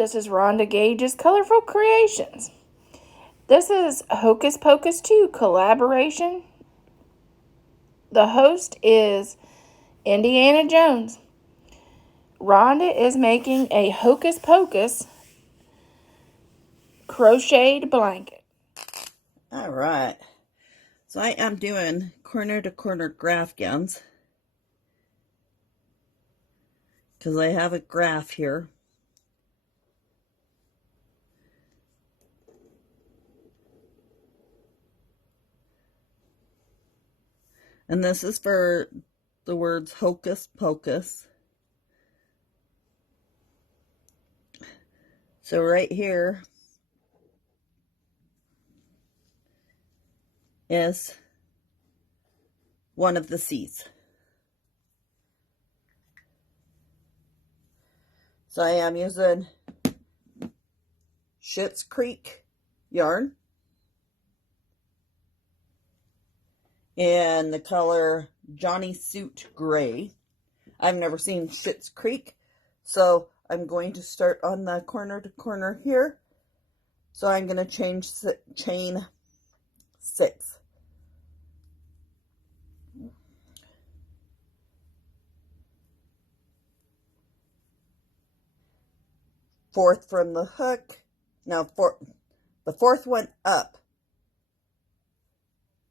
this is Rhonda Gage's Colorful Creations. This is Hocus Pocus 2 collaboration. The host is Indiana Jones. Rhonda is making a Hocus Pocus crocheted blanket. All right. So I am doing corner to corner graph gowns because I have a graph here. And this is for the words Hocus Pocus. So right here is one of the C's. So I am using Schitt's Creek yarn in the color Johnny Suit Gray. I've never seen Schitt's Creek, so I'm going to start on the corner to corner here. So I'm going to chain 6. Fourth from the hook. Now the fourth one up,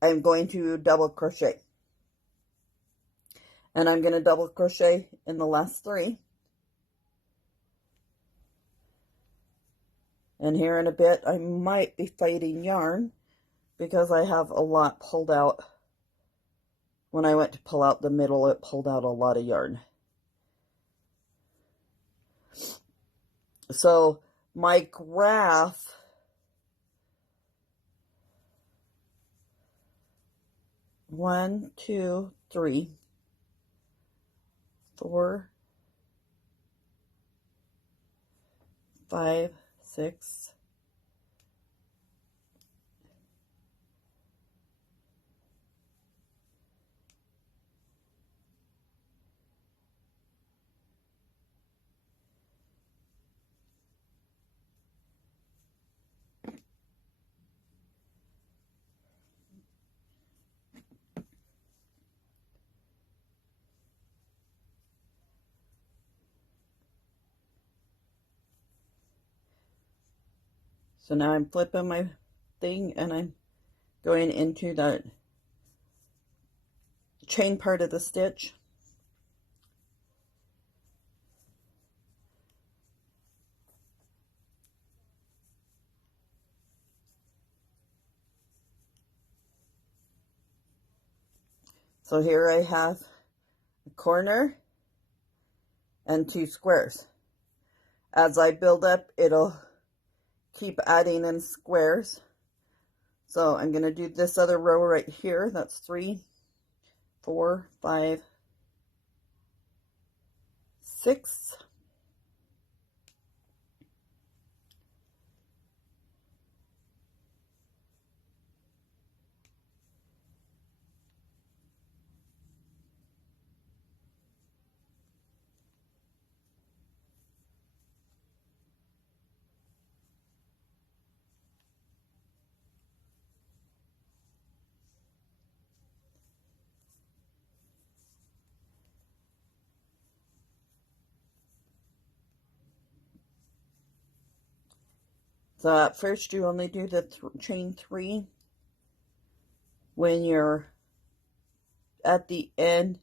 I'm going to double crochet. And I'm going to double crochet in the last 3. And here in a bit, I might be fighting yarn because I have a lot pulled out. When I went to pull out the middle, it pulled out a lot of yarn. So my graph one, 2, 3, 4, 5, 6, so now I'm flipping my thing and I'm going into that chain part of the stitch. So here I have a corner and 2 squares. As I build up, it'll keep adding in squares. So I'm going to do this other row right here. That's 3, 4, 5, 6. So at first you only do the chain 3 when you're at the end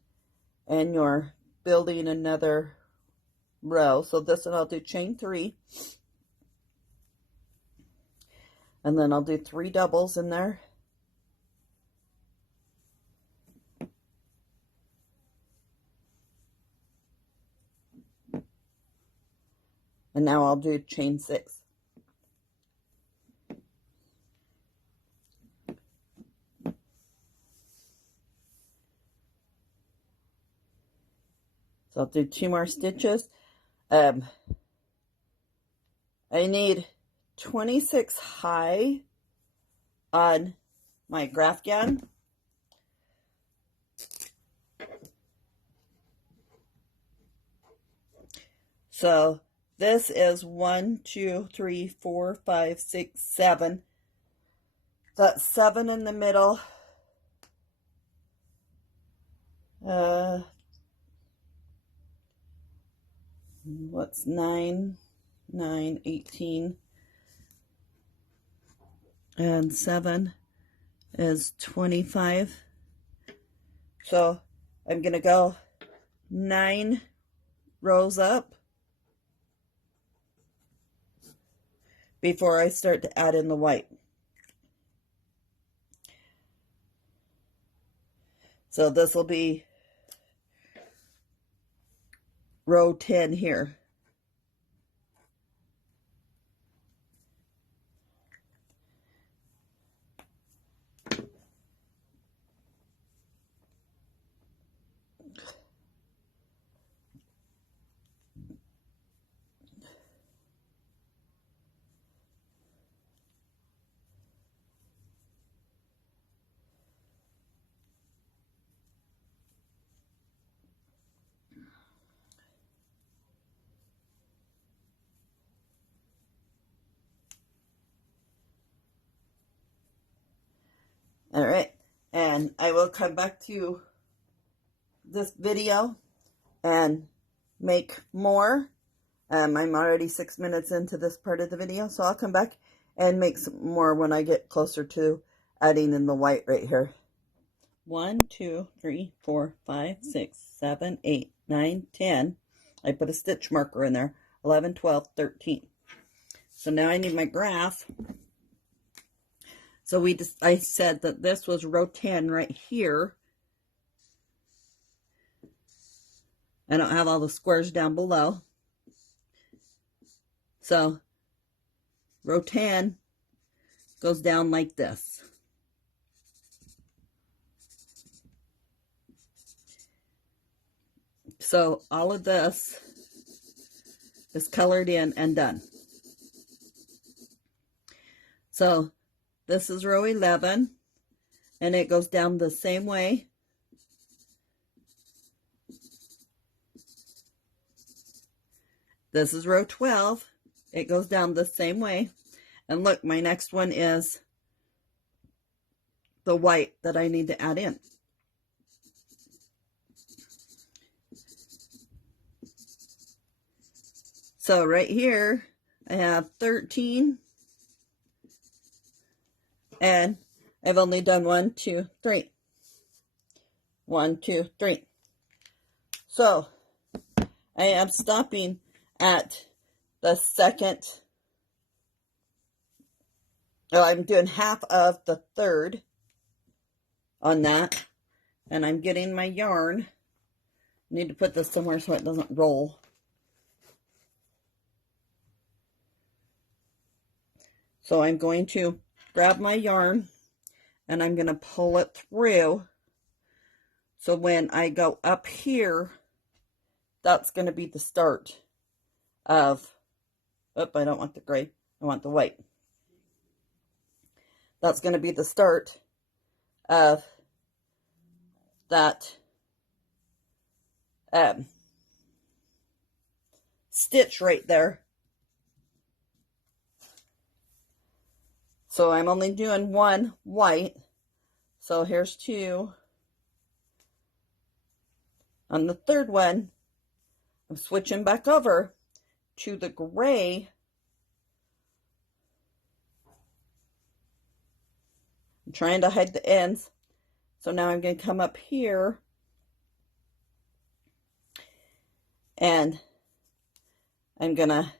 and you're building another row. So this one I'll do chain 3. And then I'll do 3 doubles in there. And now I'll do chain 6. So I'll do 2 more stitches. I need 26 high on my graph gown. So this is 1, 2, 3, 4, 5, 6, 7. That's 7 in the middle. What's 9? 9, 18. And 7 is 25. So I'm going to go 9 rows up before I start to add in the white. So this will be row 10 here. All right, and I will come back to this video and make more. I'm already 6 minutes into this part of the video, so I'll come back and make some more when I get closer to adding in the white right here. 1, 2, 3, 4, 5, 6, 7, 8, 9, 10. I put a stitch marker in there. 11, 12, 13. So now I need my graph. So I said that this was row 10 right here. I don't have all the squares down below. So row 10 goes down like this. So all of this is colored in and done. So this is row 11, and it goes down the same way. This is row 12. It goes down the same way. And look, my next one is the white that I need to add in. So right here, I have 13. And I've only done 1, 2, 3. 1, 2, 3. So I am stopping at the second. Well, I'm doing half of the third on that. And I'm getting my yarn. I need to put this somewhere so it doesn't roll. So I'm going to grab my yarn and I'm going to pull it through. So when I go up here, that's going to be the start of, I don't want the gray, I want the white. That's going to be the start of that stitch right there. So I'm only doing 1 white. So here's 2. On the third one, I'm switching back over to the gray. I'm trying to hide the ends. So now I'm going to come up here and I'm going to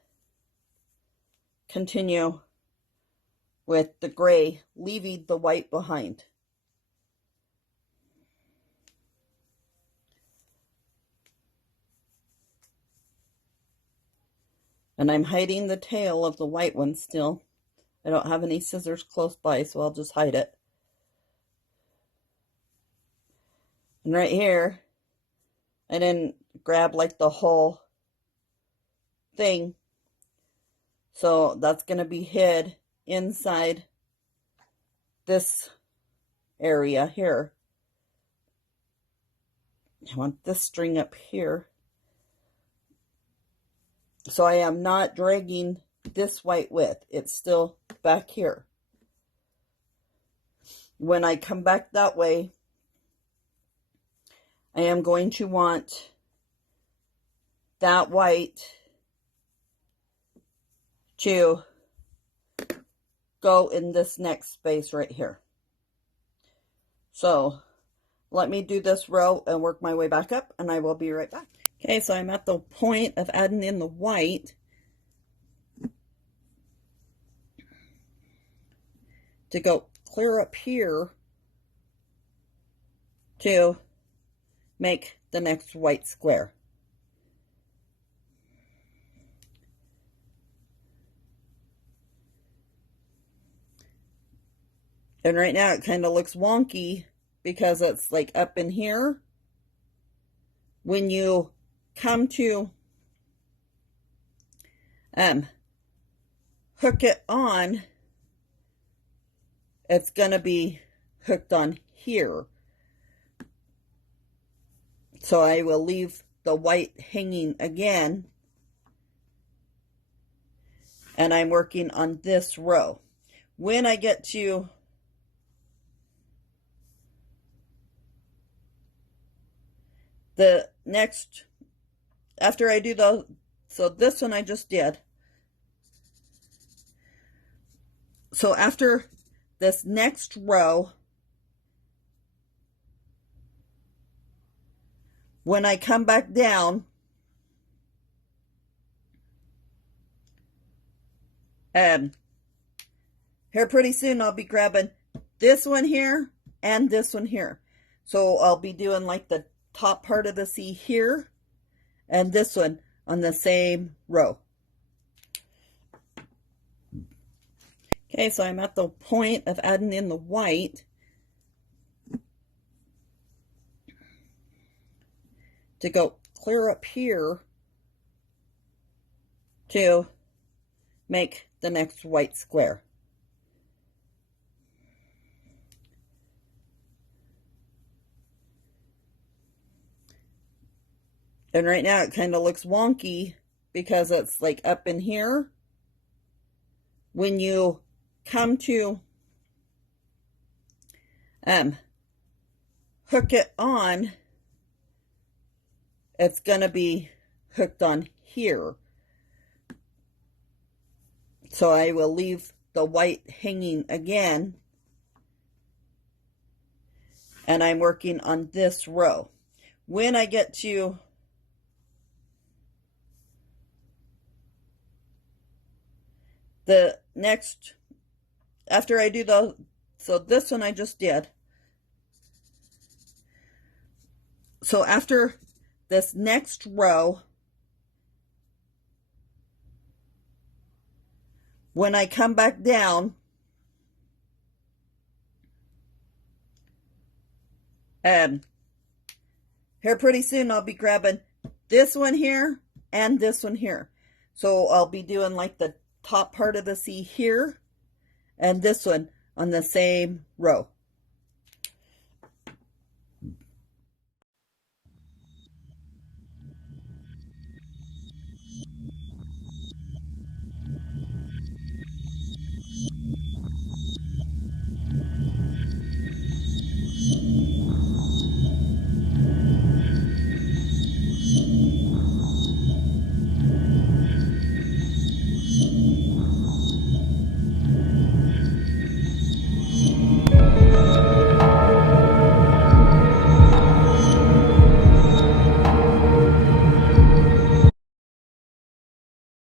continue with the gray, leaving the white behind. And I'm hiding the tail of the white one still. I don't have any scissors close by, so I'll just hide it. And right here, I didn't grab like the whole thing. So that's going to be hid inside this area here. I want this string up here. So I am not dragging this white with. It's still back here. When I come back that way, I am going to want that white to go in this next space right here. So let me do this row and work my way back up, and I will be right back. Okay, so I'm at the point of adding in the white to go clear up here to make the next white square. And right now it kind of looks wonky because it's like up in here. When you come to hook it on, it's going to be hooked on here. So I will leave the white hanging again, and I'm working on this row. When I get to the next, after I do the, so this one I just did. So after this next row, when I come back down, here pretty soon I'll be grabbing this one here and this one here. So I'll be doing like the top part of the C here and this one on the same row. Okay, so I'm at the point of adding in the white to go clear up here to make the next white square. And right now it kind of looks wonky because it's like up in here. When you come to hook it on, it's going to be hooked on here. So I will leave the white hanging again, and I'm working on this row. When I get to the next, after I do the, so this one I just did. So after this next row, when I come back down, here pretty soon I'll be grabbing this one here and this one here. So I'll be doing like the top part of the C here and this one on the same row.